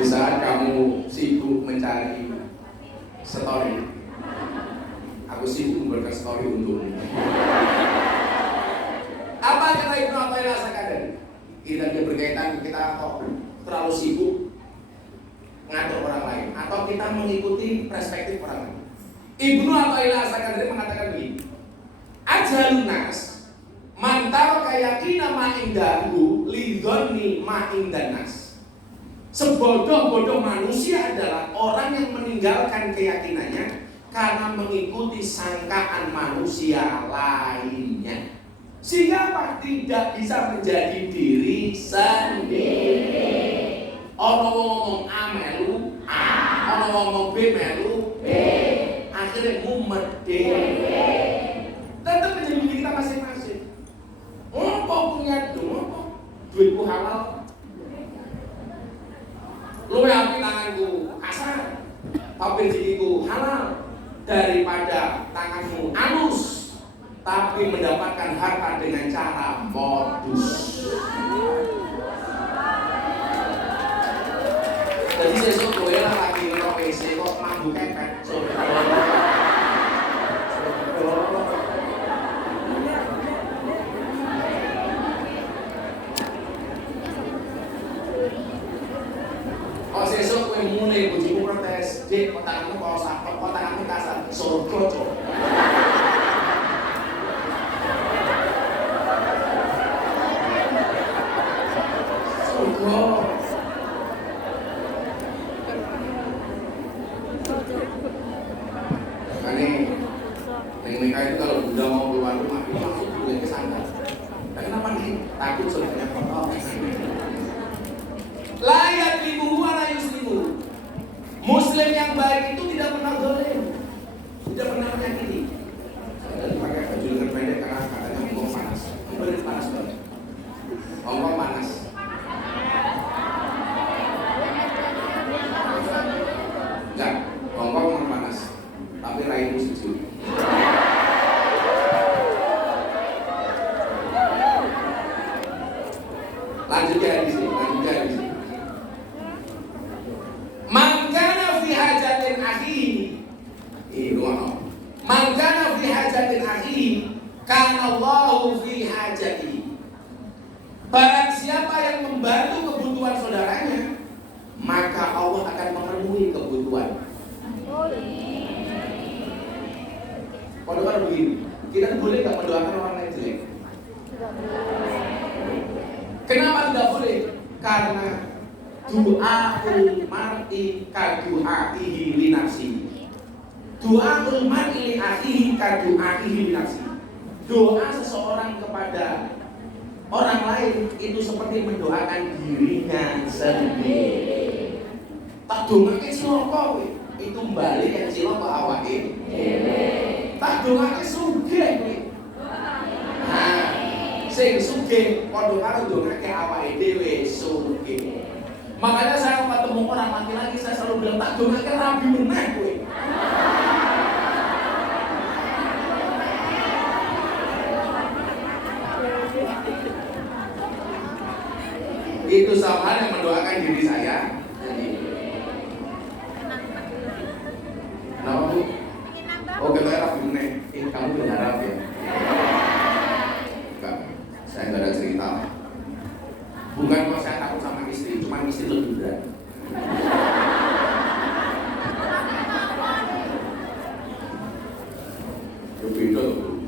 Di saat kamu sibuk mencari story, aku sibuk membuatkan story untukmu. Apa kata Ibnu Athaillah As-Sakandari? Kita berkaitan, kita kok terlalu sibuk ngatur orang lain atau kita mengikuti perspektif orang lain. Ibnu Athaillah As-Sakandari mengatakan begini, ajalun nas mantar kayakina ma'indahu lidhonni ma'indan nas. Sebodoh-bodoh manusia adalah orang yang meninggalkan keyakinannya karena mengikuti sangkaan manusia lainnya, sehingga apa? Tidak bisa menjadi diri sendiri. Orang ngomong A melu A, orang ngomong B melu B, akhirnya mumet D. Tetap menjadi diri kita masing-masing. Kok punya duitku halal, lu yang tanganku kasar, tapi rezekiku halal, daripada tanganmu anus, tapi mendapatkan harta dengan cara modus. Jadi sesuk kowe lah lagi ngerok WC kok mabuk kepet. Oh sesuk kowe mulai bojomu protes, "Dik, kok tanganmu kok sakit, kok tanganmu kasar." Surga, Cuk. Surga. Mereka itu kalau Bunda mau keluar rumah itu langsung boleh ke sana. Nah, kenapa nih? Takut sebenarnya kotor. Layak limu ala yuslimu. Muslim yang baik itu tidak pernah zalim, tidak pernah menyakiti. Saya pakai baju lengan pendek karena katanya Hongkong panas. Benar panas banget. Hongkong panas. Enggak, Hongkong memang panas. Tapi raihmu sejuk. Lanjutkan di sini. Mangkana fi hajatin akhi. Mangkana fi hajatin akhi, kana Allahu fi hajati. Barang siapa yang membantu kebutuhan saudaranya, maka Allah akan memenuhi kebutuhan. Kalau kan begini, kita boleh nggak mendoakan orang lain jelek? Kenapa tidak boleh? Karena doaul mar'i kadu'aihi li nafsi. Doaul mar'i li akhihi kadu'aihi li nafsi. Doa seseorang kepada orang lain itu seperti mendoakan dirinya sendiri. Tak dongake cilaka itu balik yang cilaka awake dhewe. Tak dongake sugih kowe. Sing sugih padha karo ndongake awake dhewe sugih. Makanya saya ketemu orang laki-laki saya selalu bilang tak ndongake rabi meneh kowe. Itu sama yang mendoakan diri saya. Kenapa Bu? Oh kita rabi meneh. Kamu berharap ya? Saya nggak ada cerita. Bukan kalau saya takut sama istri, cuma istri lebih berat. Berbeda loh.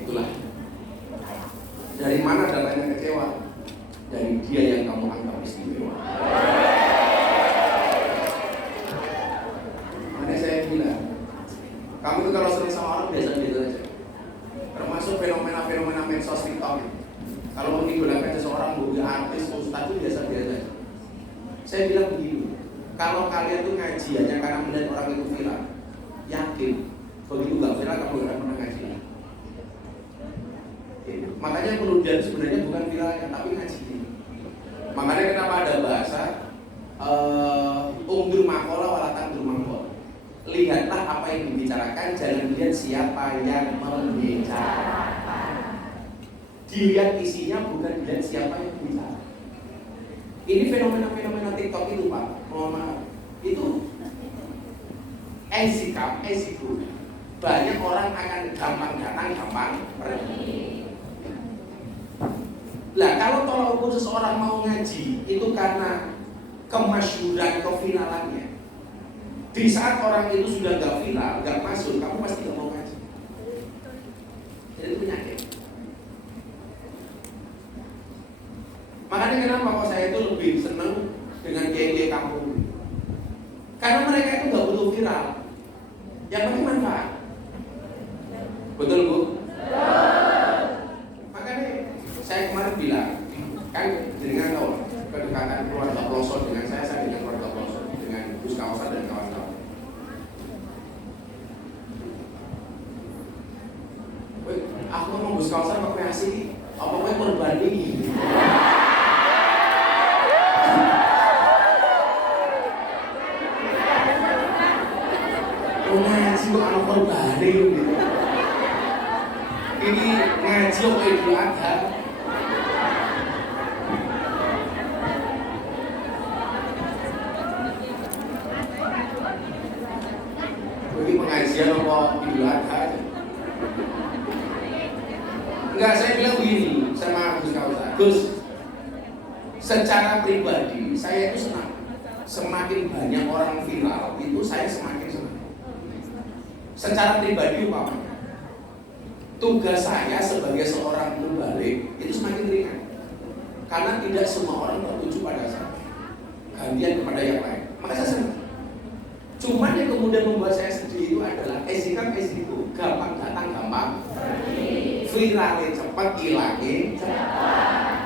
Itulah. Dari mana datangnya kecewa? Dari dia yang kamu anggap istimewa. Makanya saya bilang, kamu tuh kalau sering sama orang biasa-biasa aja. Termasuk fenomena-fenomena medsos TikTok. Kalau mengidolakan seseorang, mobil artis, ustaz itu biasa-biasa. Saya bilang begini, kalau kalian tuh ngaji hanya karena melihat orang itu viral, yakin begitu nggak viral kamu nggak pernah ngaji. Makanya penunjuan sebenarnya bukan viralnya, tapi ngaji. Makanya kenapa ada bahasa ungdur makola walatan durmangkol. Lihatlah apa yang dibicarakan, jangan lihat siapa yang membicarakan. Dilihat isinya, bukan dilihat siapa yang bicara. Ini fenomena-fenomena TikTok itu Pak, mohon maaf, itu esikap, esiku. Banyak orang akan gampang datang, gampang pergi. Lah kalau tolak ukur seseorang mau ngaji itu karena kemasyhuran, keviralannya. Di saat orang itu sudah gak viral, gak masuk, kamu pasti gak mau ngaji. Jadi itu penyakit. Makanya kenapa kok saya itu lebih seneng dengan kiai-kiai kampung? Karena mereka itu gak butuh viral. Yang penting manfaat. Betul Bu? Makanya saya kemarin bilang, kan dengan tahu kedekatan keluarga pelosok dengan saya dengan keluarga pelosok, dengan Gus Kawasan dan kawan-kawan. Aku ngomong Gus Kawasan apa kreasi, apa gue berbanding? Ngaji kok anak berbanding gitu. Ini ngaji kok Idul Adha. Ini pengajian apa Idul Adha? Enggak, saya bilang begini sama Gus Kausa. Gus, secara pribadi saya itu senang. Semakin banyak orang viral itu saya semakin senang. Secara pribadi umpamanya, tugas saya sebagai seorang mubalik itu semakin ringan. Karena tidak semua orang tertuju pada saya, gantian kepada yang lain. Maka saya senang. Cuman yang kemudian membuat saya sedih itu adalah esiku, gampang datang, gampang viralnya cepat, hilangnya cepat.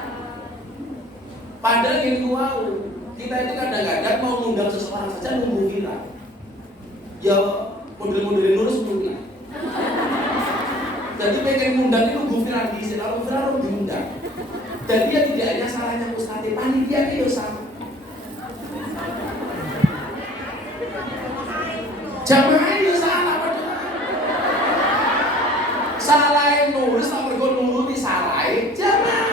Padahal yang wow, kita itu kadang-kadang mau ngundang seseorang saja nunggu viral. Ya model-modelin lurus mungkin. Jadi pengen ngundang itu nunggu viral di sini, kalau viral diundang. Dan dia tidak hanya salahnya Ustadz, panitia itu sama. Jamaah itu salah padahal. Salah nulis tak mergo nuruti salah jamaah.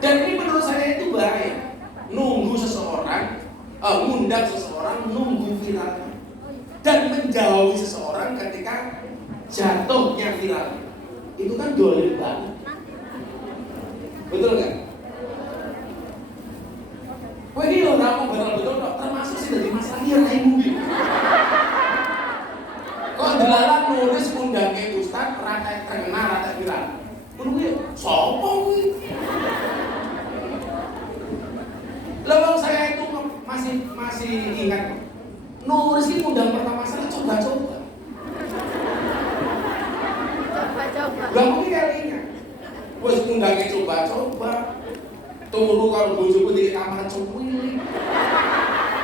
Dan ini menurut saya itu bahaya. Nunggu seseorang, ngundang seseorang, nunggu viral. Dan menjauhi seseorang ketika jatuhnya viral. Itu kan dolim banget. Betul kan? Wah ini loh ngomong betul-betul termasuk sih dari masalah ilmu gitu. Kok delalah nulis undangnya Ustaz rata terkenal rata viral. Menunggu sopo kuwi. Lawang saya itu masih ingat nulis ini undang pertama saya coba-coba. Lah mungkin kalinya. Wes undangnya coba-coba. Tunggu kalau bojoku di kamar cukup.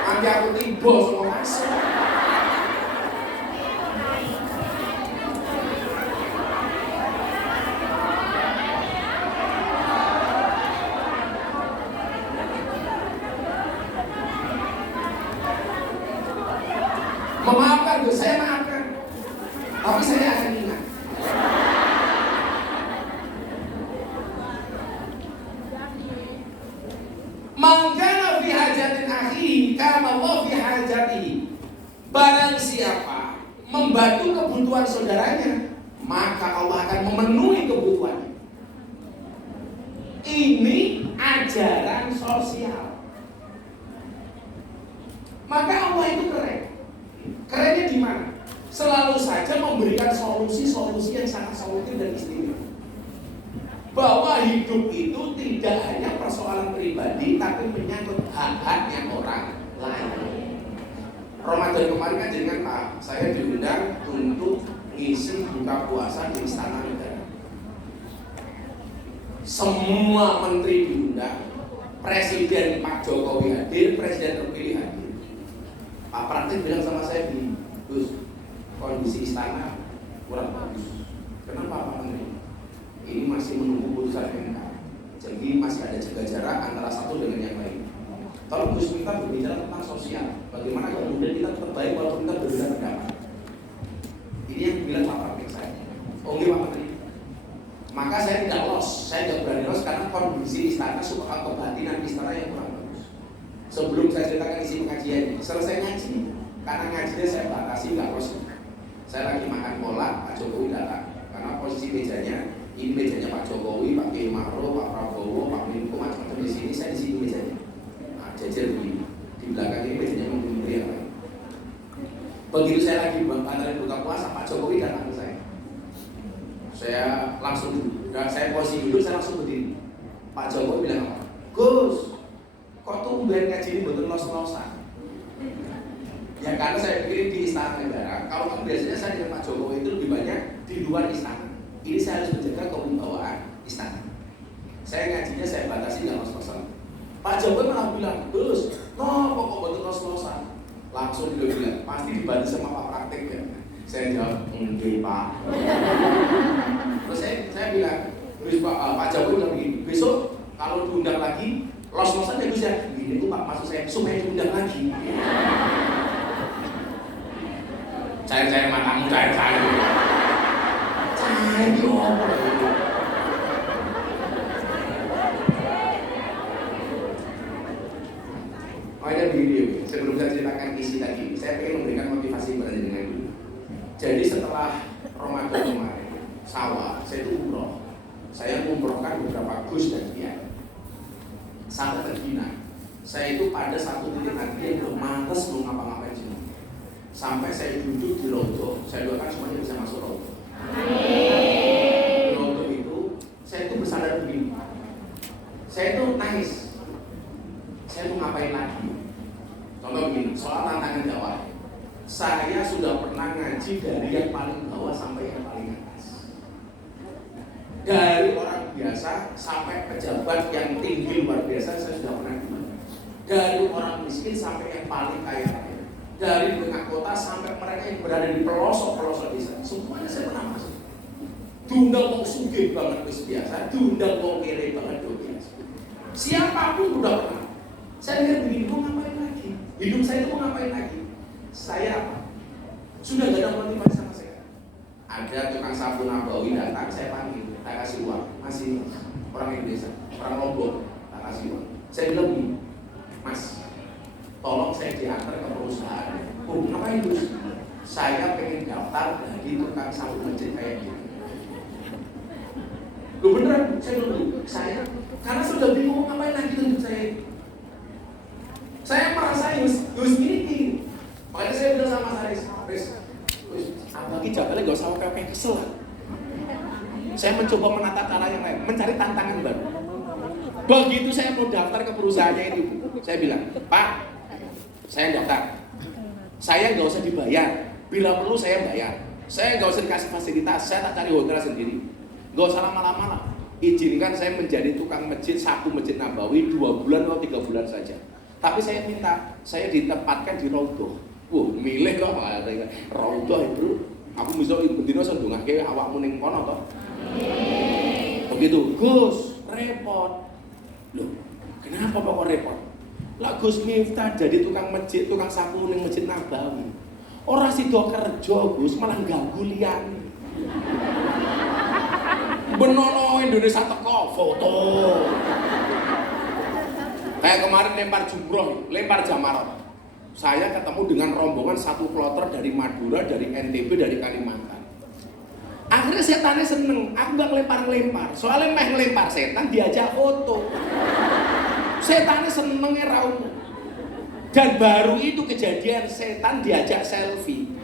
Nanti aku tiba sama masuk. Memaafkan tuh, saya maafkan. Tapi saya akan ingat. Mangkana fi hajatin akhi kama Allah fi hajatihi. Barang siapa membantu kebutuhan saudaranya, maka Allah akan memenuhi kebutuhannya. Ini ajaran sosial. Maka Allah itu keren. Kerennya di mana? Selalu saja memberikan solusi-solusi yang sangat solutif dan istimewa. Bahwa hidup itu tidak hanya persoalan pribadi, tapi menyangkut hak-haknya orang lain. Ramadan kemarin kan dengan Pak, saya diundang untuk ngisi buka puasa di Istana Negara. Semua menteri diundang, Presiden Pak Jokowi hadir, Presiden terpilih hadir. Pak Praktik bilang sama saya begini, Gus, kondisi istana kurang bagus. Kenapa Pak Menteri? Ini masih menunggu putusan MK. Jadi masih ada jaga jarak antara satu dengan yang lain. Kalau Gus kita berbicara tentang sosial, bagaimana kemudian kita tetap baik walaupun kita berbeda pendapat. Ini yang bilang Pak Praktik saya. Oh iya Pak Menteri, Maka saya tidak los, saya tidak berani los karena kondisi istana suka kebatinan istana yang kurang bagus. Sebelum saya ceritakan isi pengajian, selesai ngaji, karena ngajinya saya batasi nggak los. Saya lagi makan kolak, Pak Jokowi datang, karena posisi mejanya ini mejanya Pak Jokowi, Pak Kiai Ma'ruf, Pak Prabowo, Pak Menko, macam-macam di sini, saya di sini mejanya. Nah, jajar begini, di belakang ini mejanya Menteri yang lain. Begitu saya lagi bantaran buka puasa, Pak Jokowi datang ke saya. Saya langsung duduk, saya posisi duduk, saya langsung berdiri. Pak Jokowi bilang apa? Gus, kok tumben ngaji ini betul los-losan? Ya karena saya pikir di istana negara, kalau kan biasanya saya dengan Pak Jokowi itu lebih banyak di luar istana. Ini saya harus menjaga kewibawaan istana. Saya ngajinya saya batasi nggak los-losan. Pak Jokowi malah bilang, Gus, kok betul los-losan? Langsung dia bilang, pasti dibantu sama Pak Praktik ya. Saya jawab, enggak Pak. Terus saya bilang, Gus Pak Jokowi bilang begini, besok kalau diundang lagi, los-losan ya Gus ya. Gini tuh Pak, maksud saya supaya diundang lagi. Cair-cair matamu, cair-cair. Cair dong. Makanya begini, sebelum saya ceritakan isi tadi, saya ingin memberikan motivasi kepada jenengan dulu. Jadi setelah Ramadan kemarin, sawah, saya itu umroh. Saya umrohkan beberapa gus dan kiai. Sampai terhina. Saya itu pada satu titik hati yang belum mantas mau ngapa-ngapain semua. Sampai saya duduk di rodo, saya doakan semuanya bisa masuk rodo. Di rodo itu, saya itu bersandar begini. Saya itu nangis. Saya mau ngapain lagi? Contoh begini, soal tantangan Jawa. Saya sudah pernah ngaji dari yang paling bawah sampai yang paling atas. Dari orang biasa sampai pejabat yang tinggi luar biasa, saya sudah pernah ngaji. Dari orang miskin sampai yang paling kaya raya. Dari tengah kota sampai mereka yang berada di pelosok-pelosok desa, semuanya saya pernah masuk. Diundang mau sugih banget wis biasa, diundang mau kere banget biasa. Siapapun udah pernah. Saya lihat begini, mau ngapain lagi? Hidup saya itu mau ngapain lagi? Saya apa? Sudah gak ada motivasi sama saya. Ada tukang sapu Nabawi datang, saya panggil, tak kasih uang. Masih orang Indonesia, orang Lombok, tak kasih uang. Saya bilang begini, Mas, tolong saya diantar ke perusahaan. Oh, ngapain Gus? Saya pengen daftar dari tukang sapu masjid kayak gini. Loh beneran, saya bilang saya karena sudah bingung ngapain lagi hidup saya. Saya merasa Gus ini. Makanya saya bilang sama Gus, abang jabalnya gak usah kayak kesel. Saya mencoba menata cara yang lain, mencari tantangan baru. Begitu saya mau daftar ke perusahaannya ini, saya bilang, Pak, saya daftar. Saya nggak usah dibayar. Bila perlu saya bayar. Saya nggak usah dikasih fasilitas. Saya tak cari hotel sendiri. Nggak usah lama-lama lah. Izinkan saya menjadi tukang masjid, sapu masjid Nabawi 2 bulan atau 3 bulan saja. Tapi saya minta saya ditempatkan di Raudhah. Milih loh Pak. Raudhah itu aku bisa bendino sendungake awakmu ning kono toh. Begitu, Gus, repot. Loh, kenapa kok repot? Lah Gus Miftah jadi tukang masjid, tukang sapu ning Masjid Nabawi. Ora sida kerja, Gus, malah ganggu liyane. Benono Indonesia teko foto. Kayak kemarin lempar jumroh, lempar jamarat. Saya ketemu dengan rombongan satu kloter dari Madura, dari NTB, dari Kalimantan. Akhirnya setannya seneng, aku gak ngelempar-ngelempar. Soalnya meh ngelempar setan diajak foto. Setannya senengnya raum. Dan baru itu kejadian setan diajak selfie.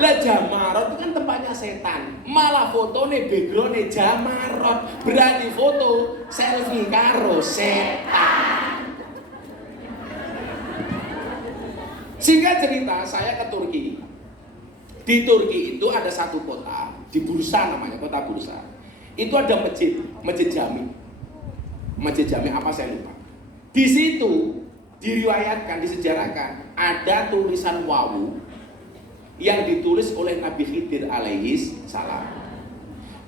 Lah Jamarot itu kan tempatnya setan. Malah fotonya backgroundnya Jamarot. Berani foto selfie karo setan. Singkat cerita, saya ke Turki. Di Turki itu ada satu kota, di Bursa namanya, kota Bursa. Itu ada masjid Jami. Masjid Jami apa saya lupa. Di situ diriwayatkan, disejarahkan ada tulisan wawu yang ditulis oleh Nabi Khidir alaihis salam.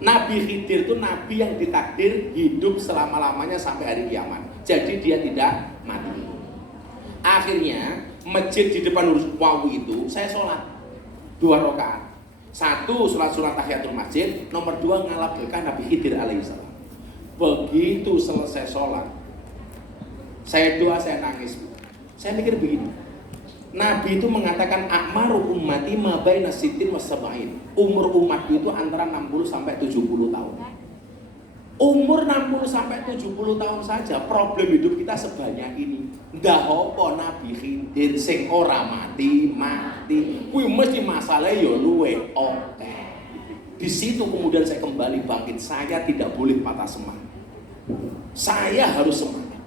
Nabi Khidir itu nabi yang ditakdir hidup selama-lamanya sampai hari kiamat. Jadi dia tidak mati. Akhirnya masjid di depan wawu itu saya sholat 2 rakaat. Satu, surat tahiyatul masjid. Nomor dua, ngalabelkan Nabi Khidir alaihissalam. Begitu selesai sholat, saya doa, saya nangis. Saya mikir begini, Nabi itu mengatakan akmaru ummati ma baina sittin wa sab'in. Umur umatku itu antara 60 sampai 70 tahun. Umur 60 sampai 70 tahun saja problem hidup kita sebanyak ini. Ndak apa Nabi Khidir sing ora mati. Kuwi mesti masalah ya luwe oke. Di situ kemudian saya kembali bangkit. Saya tidak boleh patah semangat. Saya harus semangat.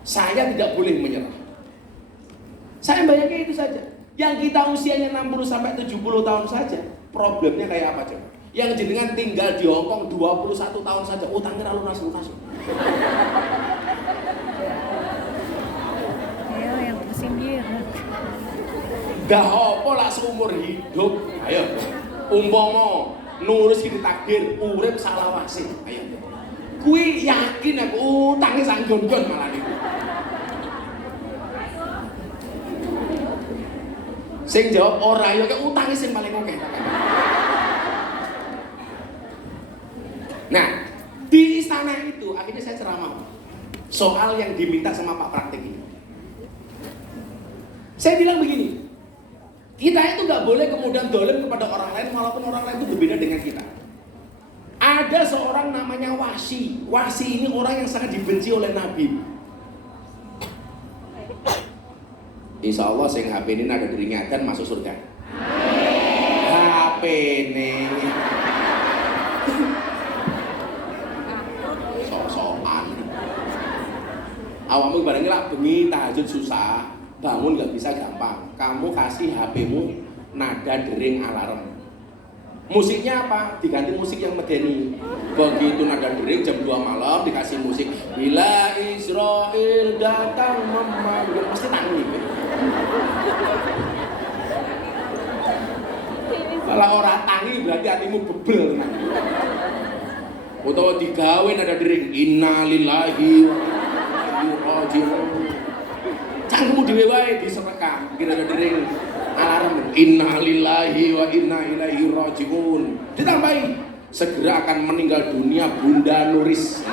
Saya tidak boleh menyerah. Saya bayangkan itu saja. Yang kita usianya 60 sampai 70 tahun saja, problemnya kayak apa coba? Yang jenengan tinggal di Hongkong 21 tahun saja, utangnya lunas. Ayo yang pusing dia. Gak apa lah seumur hidup. Ayo, umpama nulis ini takdir, urip salawase. Ayo. Kui yakin aku utangnya sanggon-gon malah niku. Sing jawab ora ya kek utangnya sing paling oke. Nah, di istana itu akhirnya saya ceramah soal yang diminta sama Pak Praktik ini. Saya bilang begini, kita itu nggak boleh kemudian dolim kepada orang lain walaupun orang lain itu berbeda dengan kita. Ada seorang namanya Wasi. Wasi ini orang yang sangat dibenci oleh Nabi. Insya Allah sing HP ini ada diringatan masuk surga. HP ini sok-sokan. Awakmu barangnya lah bengi tahajud susah, bangun nggak bisa gampang. Kamu kasih HP-mu nada dering alarm. Musiknya apa? Diganti musik yang medeni. Begitu nada dering jam 2 malam dikasih musik bila Israel datang memanggil, pasti tangis. Kalau orang tangi berarti hatimu bebel. Utawa digawe nada dering innalillahi wa inna ilaihi raji'un. Cangkemmu dhewe wae disekam iki nada dering alarm innalillahi wa inna ilaihi raji'un. Ditambahi segera akan meninggal dunia Bunda Nuris.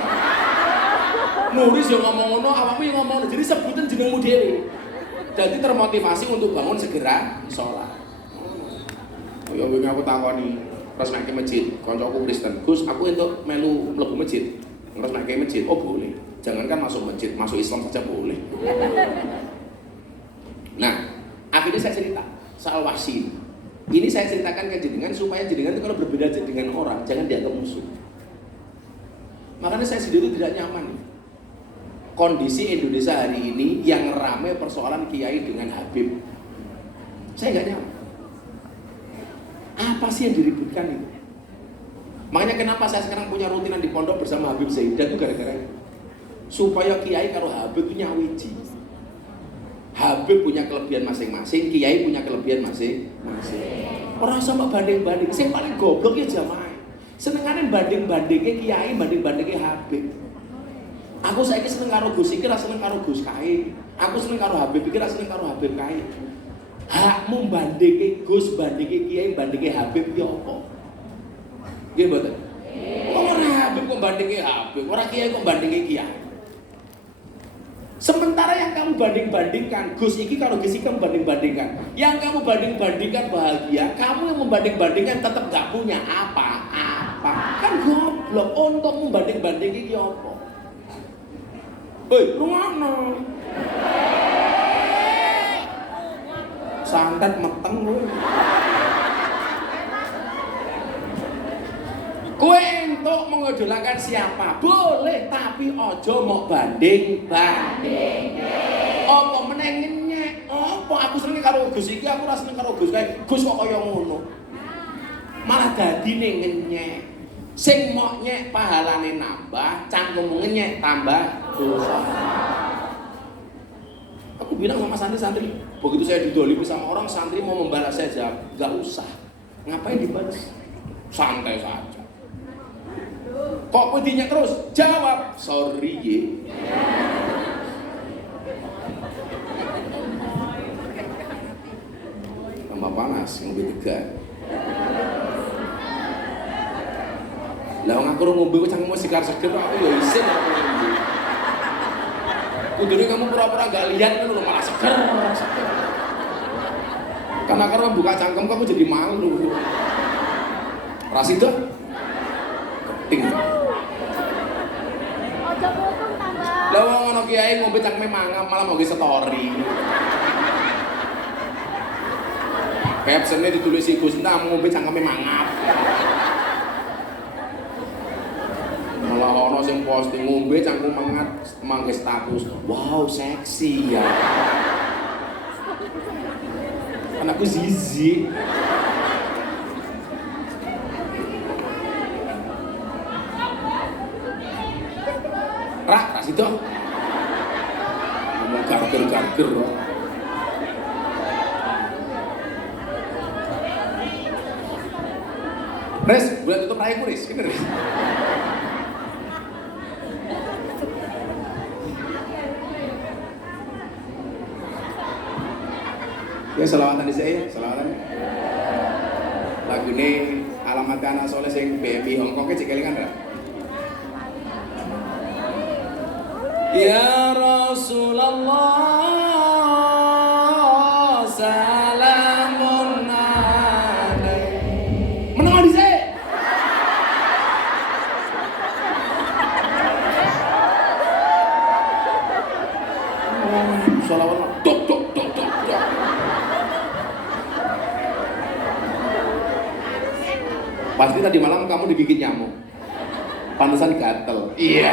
Nuris yang ngomong ngono, awakmu yang ngomong, jadi sebutan jenengmu dhewe. Jadi termotivasi untuk bangun segera sholat. Oh ya wingi aku takoni, terus nek ke masjid, kancaku Kristen, Gus, aku entuk melu mlebu masjid. Terus nek ke masjid, oh boleh. Jangankan masuk masjid, masuk Islam saja boleh. Nah, akhirnya saya cerita soal Wasi. Ini saya ceritakan ke jenengan supaya jenengan itu kalau berbeda dengan orang, jangan dianggap musuh. Makanya saya sendiri tidak nyaman. Kondisi Indonesia hari ini yang ramai persoalan kiai dengan Habib, saya nggak nyaman. Apa sih yang diributkan itu? Makanya kenapa saya sekarang punya rutinan di pondok bersama Habib Zaidan itu gara-gara itu. Supaya kiai karo Habib itu nyawiji. Habib punya kelebihan masing-masing, kiai punya kelebihan masing-masing. Orang sama banding-banding, yang paling goblok ya jamaah. Senengannya banding-bandingnya kiai, banding-bandingnya Habib. Aku saiki seneng karo Gus iki, ra seneng karo Gus kae. Aku seneng karo Habib iki, ra seneng karo Habib kae. Hakmu bandingke Gus, bandingke Kiai, bandingke Habib ki apa? Nggih mboten? Ora Habib kok bandingke Habib, ora Kiai kok bandingke Kiai. Sementara yang kamu banding-bandingkan, Gus iki karo Gus iki kamu banding-bandingkan. Yang kamu banding-bandingkan bahagia, kamu yang membanding-bandingkan tetap gak punya apa-apa. Kan goblok, untuk membanding-bandingke ki apa? Hei, rungono. Santet meteng kowe. Kowe entuk mengidolakan siapa? Boleh, tapi ojo mau banding-banding. Apa meneh nyek? Apa aku seneng karo Gus iki, aku ora seneng karo Gus kae. Gus kok kaya ngono. Malah dadine ngenyek. Sing mok nyek pahalane nambah, cangkem ngenyek tambah dosa. Aku bilang sama santri-santri, begitu saya didolimi sama orang, santri mau membalas saya jawab, gak usah. Ngapain dibalas? Santai saja. Kok pedinya terus? Jawab, sorry ye. Tambah panas, yang lebih tegar. Lah wong aku ngombe kok cangkemmu segar-seger aku ya isin aku ngombe. Kudune kamu pura-pura gak lihat ngono malah seger. Karena kalau buka cangkem kamu jadi malu. Rasid tuh keting. Lah wong ngono kiai ngombe cangkeme mangap malah mau story. Captionnya ditulis Gus Ntam ngombe cangkeme mangap. Malah ono sing posting ngombe cangkem mangat mangke status. Wow, seksi ya. Anakku zizi. Rak situ. Ngomong garger-garger. Res, boleh tutup raiku Res, gini Res. Ya selawatan di saya, selawatan. Lagu ini alamat anak soleh sing BMI Hongkong cek kelingan ra. Ya Rasulullah salamun alaik. Menang di saya. Selawatan dok dok dok dok. Pasti tadi malam kamu digigit nyamuk. Pantesan gatel. Iya.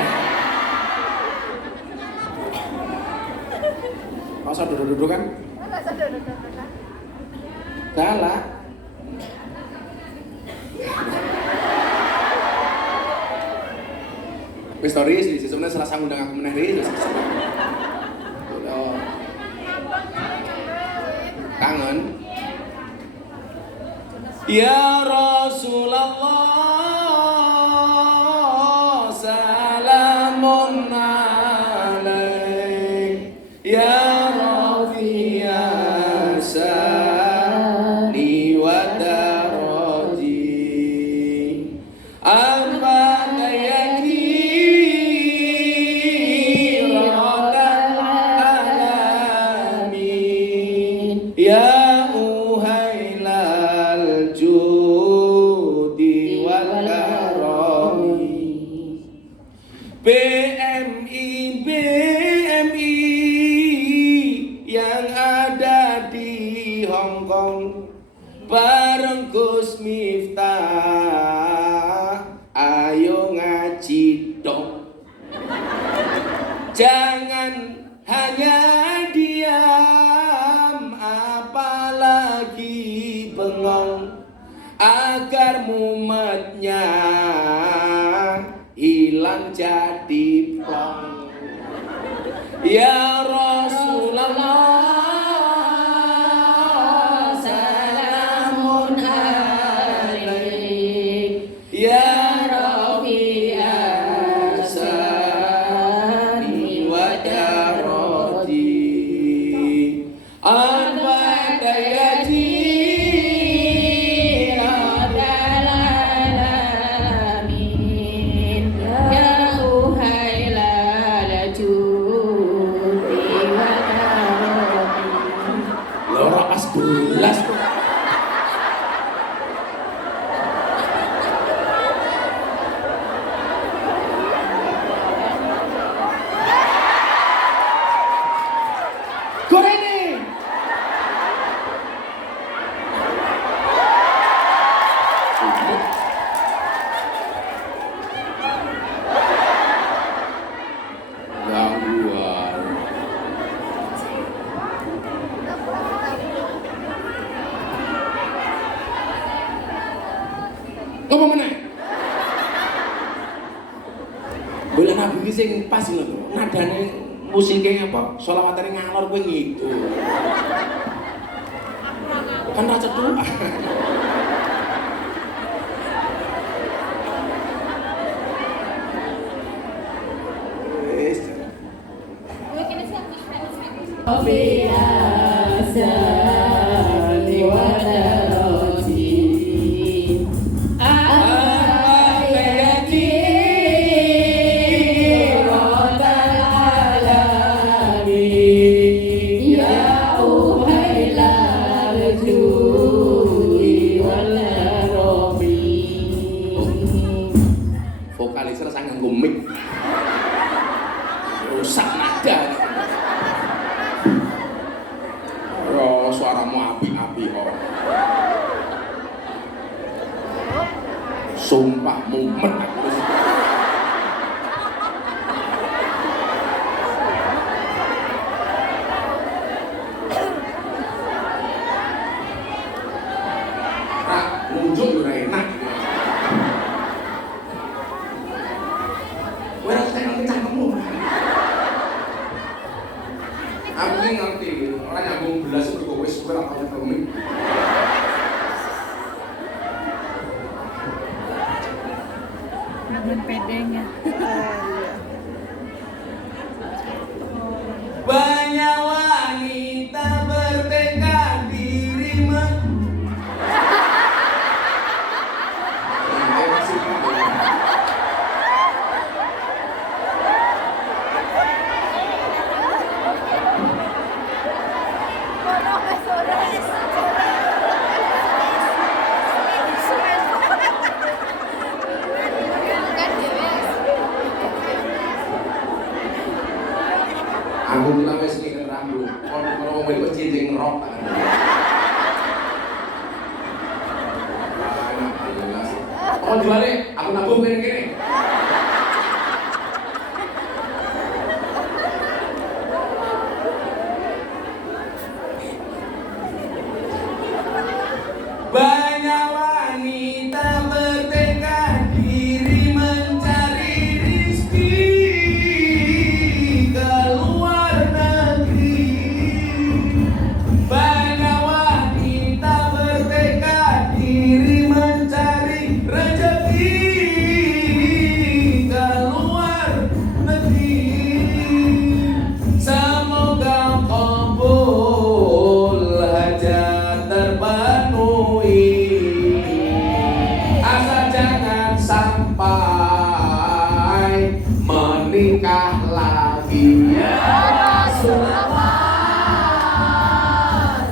Masa duduk-duduk kan? Salah. Wis story sih, sebenarnya salah sang undang aku meneh iki. Kangen. Ya Rasulullah salamun alaik ya Rafi'a sani wa daraji amba yaki radal alamin ya BMI yang ada di Hong Kong bareng Gus Miftah, ayo ngaji dong. Jangan hanya diam, apalagi bengong, agar mumetnya hilang jadi plong. Ya Rasulullah salamun alaik ya Rafi'a sani wa daraji al-badayati radal alamin ya uhailal judi wa daraji. Lo rapas belas tuh. Ngomong meneh. Bola nabi iki sing pas ngono. Nadane musike apa? Sholawatane ngalor kowe ngidu. Kan ra cethu. Wis. Kowe kene sing Sumpah mumet aku. Rak, nunjuk ora enak. Kowe ora usah ngerti cangkemmu. Aku ini ngerti, orang nyambung belas itu kok wis kowe ora tau ngerti. Belum pedenya. Banyak wanita bertekad diri aku bilang wis iki rambut. Kalau wong itu cincin ngerok tangan. Oh, gimana? Aku nabung gini. Banyak wanita bertekad diri mencari rezeki ke luar negeri. Banyak wanita bertekad diri mencari rezeki ke luar negeri. Semoga kabul hajat terpenuhi. Asal jangan sampai menikah lagi. Ya Rasulullah,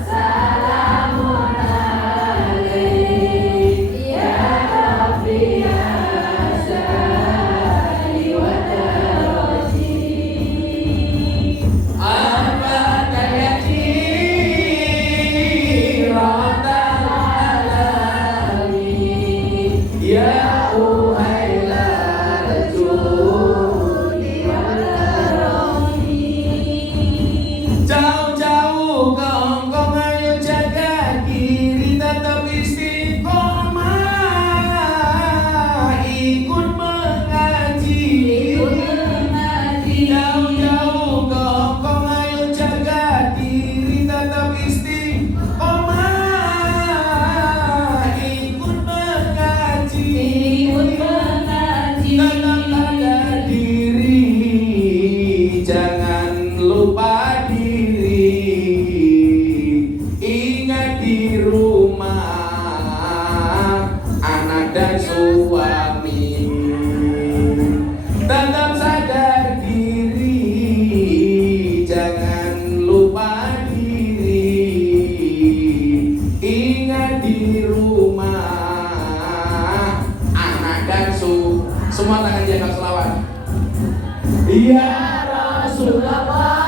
salamun alaik. Ya Rabbi ya sali wa tarati. Abada yakin ratal alamin. Ya uhailal judi wal karami. Jauh-jauh ke Hongkong, ayo jaga diri tetap istiqomah, ikut mengaji. Jauh-jauh ke Hongkong, ayo jaga diri tetap istiqomah, ikut mengaji. Tetap jaga diri, jangan lupa diri. Ingat di rumah, anak dan suami. Tetap sadar diri, jangan lupa diri. Ingat di rumah, anak dan semua tangan jaga selawat. Ya Rasulullah.